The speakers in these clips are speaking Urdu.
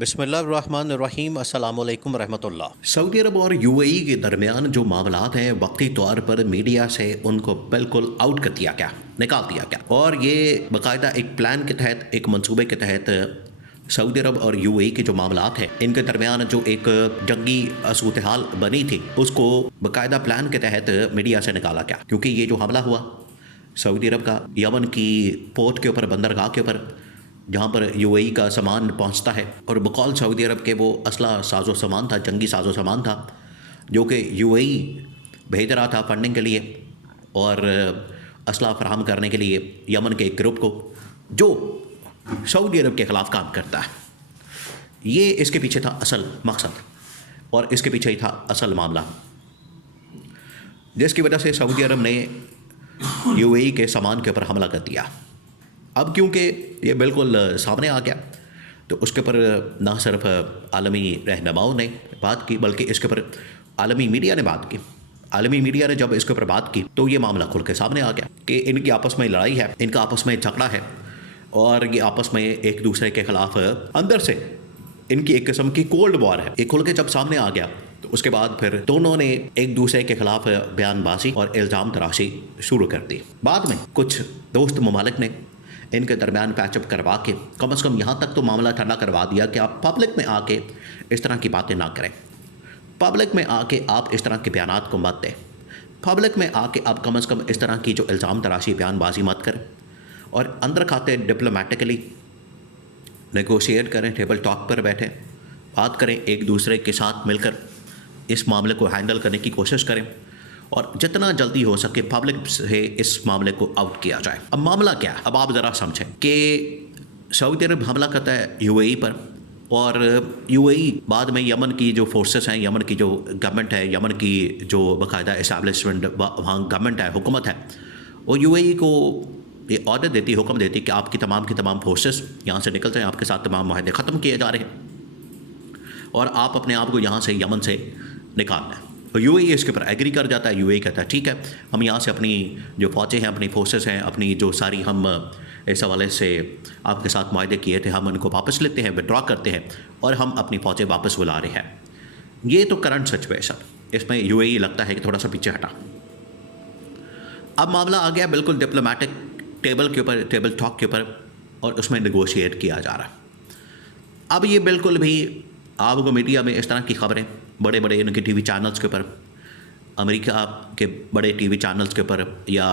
بسم اللہ الرحمن الرحیم، السلام علیکم ورحمۃ اللہ۔ سعودی عرب اور یو اے ای کے درمیان جو معاملات ہیں وقتی طور پر میڈیا سے ان کو بالکل آؤٹ کر دیا گیا، نکال دیا گیا، اور یہ باقاعدہ ایک پلان کے تحت، ایک منصوبے کے تحت سعودی عرب اور یو اے ای کے جو معاملات ہیں ان کے درمیان جو ایک جنگی صورتحال بنی تھی اس کو باقاعدہ پلان کے تحت میڈیا سے نکالا گیا، کیونکہ یہ جو حملہ ہوا سعودی عرب کا یمن کی پورٹ کے اوپر، بندرگاہ کے اوپر، جہاں پر یو اے ای کا سامان پہنچتا ہے، اور بقول سعودی عرب کے وہ اسلحہ ساز و سامان تھا، جنگی ساز و سامان تھا جو کہ یو اے ای بھیج رہا تھا فنڈنگ کے لیے اور اسلحہ فراہم کرنے کے لیے یمن کے ایک گروپ کو جو سعودی عرب کے خلاف کام کرتا ہے۔ یہ اس کے پیچھے تھا اصل مقصد اور اس کے پیچھے ہی تھا اصل معاملہ، جس کی وجہ سے سعودی عرب نے یو اے ای کے سامان کے اوپر حملہ کر دیا۔ اب کیونکہ یہ بالکل سامنے آ گیا تو اس کے اوپر نہ صرف عالمی رہنماؤں نے بات کی بلکہ اس کے اوپر عالمی میڈیا نے بات کی۔ عالمی میڈیا نے جب اس کے اوپر بات کی تو یہ معاملہ کھل کے سامنے آ گیا کہ ان کی آپس میں لڑائی ہے، ان کا آپس میں جھگڑا ہے، اور یہ آپس میں ایک دوسرے کے خلاف اندر سے ان کی ایک قسم کی کولڈ وار ہے۔ یہ کھل کے جب سامنے آ گیا تو اس کے بعد پھر دونوں نے ایک دوسرے کے خلاف بیان بازی اور الزام تراشی شروع کر دی۔ بعد میں کچھ دوست ممالک نے ان کے درمیان پیچ اپ کروا کے کم از کم یہاں تک تو معاملہ ٹھنڈا کروا دیا کہ آپ پبلک میں آ کے اس طرح کی باتیں نہ کریں، پبلک میں آ کے آپ اس طرح کے بیانات کو مت دیں، پبلک میں آ کے آپ کم از کم اس طرح کی جو الزام تراشی بیان بازی مت کریں، اور اندر کھاتے ڈپلومیٹکلی نیگوشیٹ کریں، ٹیبل ٹاک پر بیٹھیں، بات کریں، ایک دوسرے کے ساتھ مل کر اس معاملے کو ہینڈل کرنے کی کوشش کریں، اور جتنا جلدی ہو سکے پبلک سے اس معاملے کو آؤٹ کیا جائے۔ اب معاملہ کیا ہے؟ اب آپ ذرا سمجھیں کہ سعودی عرب حملہ کرتا ہے یو اے ای پر، اور یو اے ای بعد میں یمن کی جو فورسز ہیں، یمن کی جو گورنمنٹ ہے، یمن کی جو باقاعدہ اسٹیبلشمنٹ وہاں گورنمنٹ ہے، حکومت ہے، وہ یو اے ای کو یہ آرڈر دیتی، حکم دیتی کہ آپ کی تمام فورسز یہاں سے نکل جائیں، آپ کے ساتھ تمام معاہدے ختم کیے جا رہے ہیں اور آپ اپنے آپ کو یہاں سے یمن سے نکال لیں۔ یو اے ای اس کے اوپر ایگری کر جاتا ہے۔ یو اے ای کہتا ہے ٹھیک ہے، ہم یہاں سے اپنی جو فوجیں ہیں، اپنی فورسز ہیں، اپنی جو ساری ہم اس حوالے سے آپ کے ساتھ معاہدے کیے تھے، ہم ان کو واپس لیتے ہیں، وڈرا کرتے ہیں، اور ہم اپنی فوجیں واپس بلا رہے ہیں۔ یہ تو کرنٹ سچویشن، اس میں یو اے ای لگتا ہے کہ تھوڑا سا پیچھے ہٹا۔ اب معاملہ آ گیا بالکل ڈپلومیٹک ٹیبل کے اوپر، ٹیبل ٹاک کے اوپر، اور اس میں نیگوشیٹ کیا جا رہا ہے۔ اب یہ بالکل بھی آپ کو میڈیا میں اس طرح کی خبریں بڑے بڑے ان کے ٹی وی چینلز کے اوپر، امریکہ کے بڑے ٹی وی چینلز کے اوپر، یا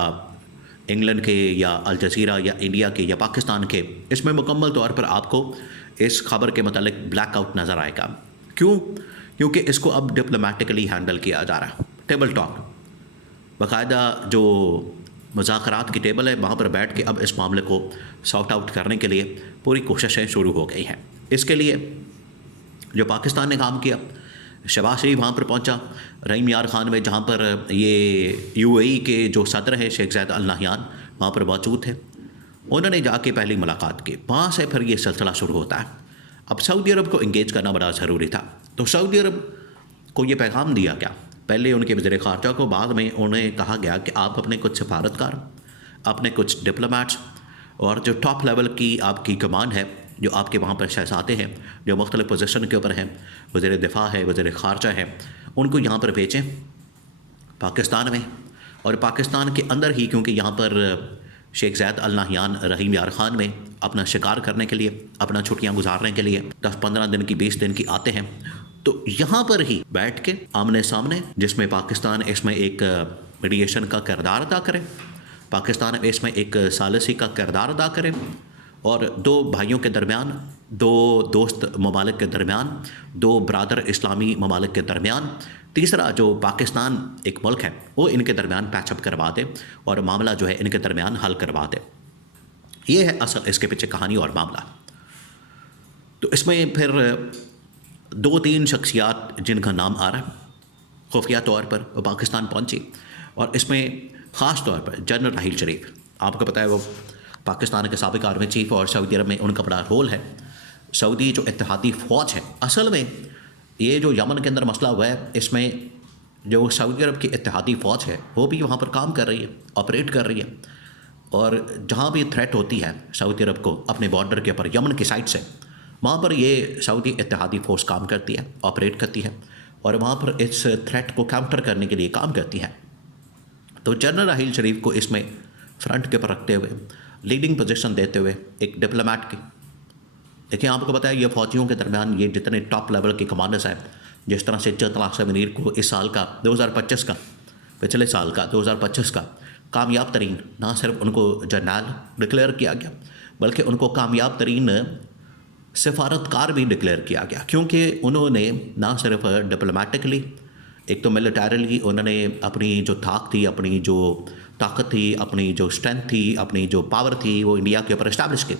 انگلینڈ کے، یا الجزیرہ، یا انڈیا کے، یا پاکستان کے، اس میں مکمل طور پر آپ کو اس خبر کے متعلق بلیک آؤٹ نظر آئے گا۔ کیوں؟ کیونکہ اس کو اب ڈپلومیٹکلی ہینڈل کیا جا رہا ہے، ٹیبل ٹاک، باقاعدہ جو مذاکرات کی ٹیبل ہے وہاں پر بیٹھ کے اب اس معاملے کو سارٹ آؤٹ کرنے کے لیے پوری کوششیں شروع ہو گئی ہیں۔ اس کے لیے جو پاکستان نے کام کیا، شہباز شریف وہاں پر پہنچا، رحیم یار خان میں، جہاں پر یہ یو اے ای کے جو صدر ہیں شیخ زاید ال نہیان وہاں پر موجود تھے، انہوں نے جا کے پہلی ملاقات کی۔ وہاں سے پھر یہ سلسلہ شروع ہوتا ہے۔ اب سعودی عرب کو انگیج کرنا بڑا ضروری تھا، تو سعودی عرب کو یہ پیغام دیا گیا، پہلے ان کے وزیر خارجہ کو، بعد میں انہیں کہا گیا کہ آپ اپنے کچھ سفارتکار، اپنے کچھ ڈپلومیٹس، اور جو ٹاپ لیول کی آپ کی کمان ہے، جو آپ کے وہاں پر شہزادے ہیں، جو مختلف پوزیشن کے اوپر ہیں، وزیر دفاع ہے، وزیر خارجہ ہے، ان کو یہاں پر بھیجیں پاکستان میں، اور پاکستان کے اندر ہی، کیونکہ یہاں پر شیخ زاید ال نہیان رحیم یار خان میں اپنا شکار کرنے کے لیے، اپنا چھٹیاں گزارنے کے لیے 10-15 دن کی، 20 دن کی آتے ہیں، تو یہاں پر ہی بیٹھ کے آمنے سامنے، جس میں پاکستان اس میں ایک میڈیشن کا کردار ادا کرے، پاکستان اس میں ایک ثالثی کا کردار ادا کرے، اور دو بھائیوں کے درمیان، دو دوست ممالک کے درمیان، دو برادر اسلامی ممالک کے درمیان، تیسرا جو پاکستان ایک ملک ہے وہ ان کے درمیان پیچ اپ کروا دے اور معاملہ جو ہے ان کے درمیان حل کروا دے۔ یہ ہے اصل اس کے پیچھے کہانی اور معاملہ۔ تو اس میں پھر 2-3 شخصیات جن کا نام آ رہا ہے خفیہ طور پر، وہ پاکستان پہنچی، اور اس میں خاص طور پر جنرل راحیل شریف، آپ کو پتہ ہے وہ پاکستان کے سابق آرمی چیف، اور سعودی عرب میں ان کا بڑا رول ہے۔ سعودی جو اتحادی فوج ہے، اصل میں یہ جو یمن کے اندر مسئلہ ہوا ہے، اس میں جو سعودی عرب کی اتحادی فوج ہے وہ بھی وہاں پر کام کر رہی ہے، آپریٹ کر رہی ہے، اور جہاں بھی تھریٹ ہوتی ہے سعودی عرب کو اپنے بارڈر کے اوپر یمن کی سائڈ سے، وہاں پر یہ سعودی اتحادی فورس کام کرتی ہے، آپریٹ کرتی ہے، اور وہاں پر اس تھریٹ کو کاؤنٹر کرنے کے لیے کام کرتی ہے۔ تو جنرل راحیل شریف کو اس میں فرنٹ کے پر رکھتے ہوئے، لیڈنگ پوزیشن دیتے ہوئے ایک ڈپلومیٹ کی، دیکھیں آپ کو پتہ ہے یہ فوجیوں کے درمیان یہ جتنے ٹاپ لیول کے کمانڈرز ہیں، جس طرح سے جنرل قاسم منیر کو اس سال کا 2025 کا، پچھلے سال کا 2025 کا کامیاب ترین، نہ صرف ان کو جرنیل ڈکلیئر کیا گیا بلکہ ان کو کامیاب ترین سفارتکار بھی ڈکلیئر کیا گیا، کیونکہ انہوں نے نہ صرف ڈپلومیٹکلی، ایک تو ملٹریلی انہوں نے اپنی جو طاقت تھی، اپنی جو طاقت تھی، اپنی جو اسٹرینتھ تھی، اپنی جو پاور تھی، وہ انڈیا کے اوپر اسٹیبلش کی،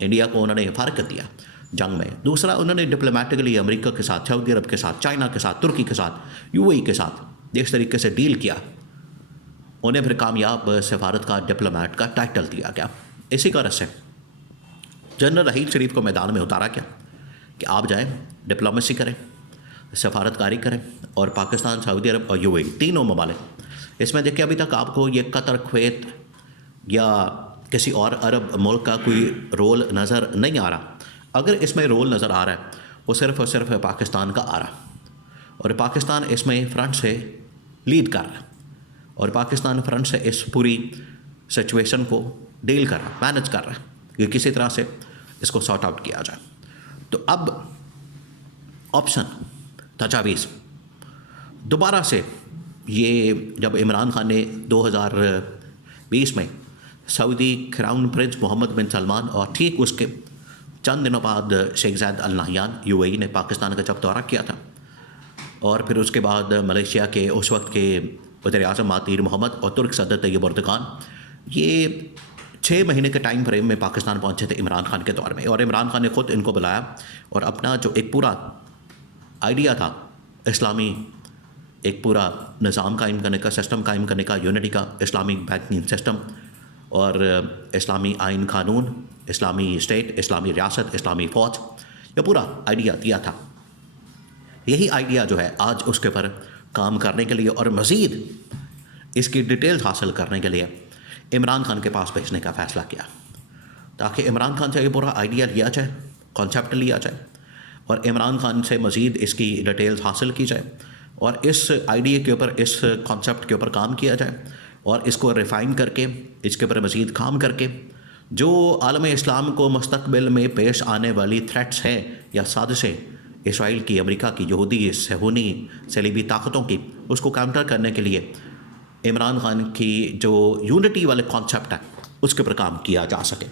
انڈیا کو انہوں نے فارغ کر دیا جنگ میں۔ دوسرا انہوں نے ڈپلومیٹکلی امریکہ کے ساتھ، سعودی عرب کے ساتھ، چائنا کے ساتھ، ترکی کے ساتھ، یو اے ای کے ساتھ جس طریقے سے ڈیل کیا، انہیں پھر کامیاب سفارتکار ڈپلومیٹ کا ٹائٹل دیا گیا۔ اسی غرض سے جنرل راحیل شریف کو میدان میں اتارا گیا کہ آپ جائیں، ڈپلومیسی کریں، سفارتکاری کریں، اور پاکستان، سعودی عرب اور یو اے ای تینوں ممالک، اس میں دیکھیں ابھی تک آپ کو یہ قطر، کویت یا کسی اور عرب ملک کا کوئی رول نظر نہیں آ رہا۔ اگر اس میں رول نظر آ رہا ہے وہ صرف اور صرف پاکستان کا آ رہا، اور پاکستان اس میں فرنٹ سے لیڈ کر رہا ہے، اور پاکستان فرنٹ سے اس پوری سچویشن کو ڈیل کر رہا، مینج کر رہا ہے کہ کسی طرح سے اس کو سارٹ آؤٹ کیا جائے۔ تو اب آپشن، تجاویز دوبارہ سے، یہ جب عمران خان نے 2020 میں سعودی کراؤن پرنس محمد بن سلمان اور ٹھیک اس کے چند دنوں بعد شیخ زاید ال نہیان یو اے ای نے پاکستان کا جب دورہ کیا تھا، اور پھر اس کے بعد ملیشیا کے اس وقت کے وزیر اعظم مہاتیر محمد اور ترک صدر طیب اردگان، یہ 6 مہینے کے ٹائم فریم میں پاکستان پہنچے تھے عمران خان کے دور میں، اور عمران خان نے خود ان کو بلایا اور اپنا جو ایک پورا آئیڈیا تھا اسلامی ایک پورا نظام قائم کرنے کا، سسٹم قائم کرنے کا، یونٹی کا، اسلامی بینکنگ سسٹم اور اسلامی آئین قانون، اسلامی اسٹیٹ، اسلامی ریاست، اسلامی فوج، یہ پورا آئیڈیا دیا تھا۔ یہی آئیڈیا جو ہے آج اس کے پر کام کرنے کے لیے اور مزید اس کی ڈیٹیلز حاصل کرنے کے لیے عمران خان کے پاس بھیجنے کا فیصلہ کیا، تاکہ عمران خان سے یہ پورا آئیڈیا لیا جائے، کانسیپٹ لیا جائے، اور عمران خان سے مزید اس کی ڈیٹیلز حاصل کی جائے، اور اس آئیڈیا کے اوپر، اس کانسیپٹ کے اوپر کام کیا جائے، اور اس کو ریفائن کر کے، اس کے اوپر مزید کام کر کے جو عالم اسلام کو مستقبل میں پیش آنے والی تھریٹس ہیں یا سازشیں اسرائیل کی، امریکہ کی، یہودی، صہیونی، صلیبی طاقتوں کی، اس کو کاؤنٹر کرنے کے لیے عمران خان کی جو یونٹی والے کانسیپٹ ہے اس کے اوپر کام کیا جا سکے۔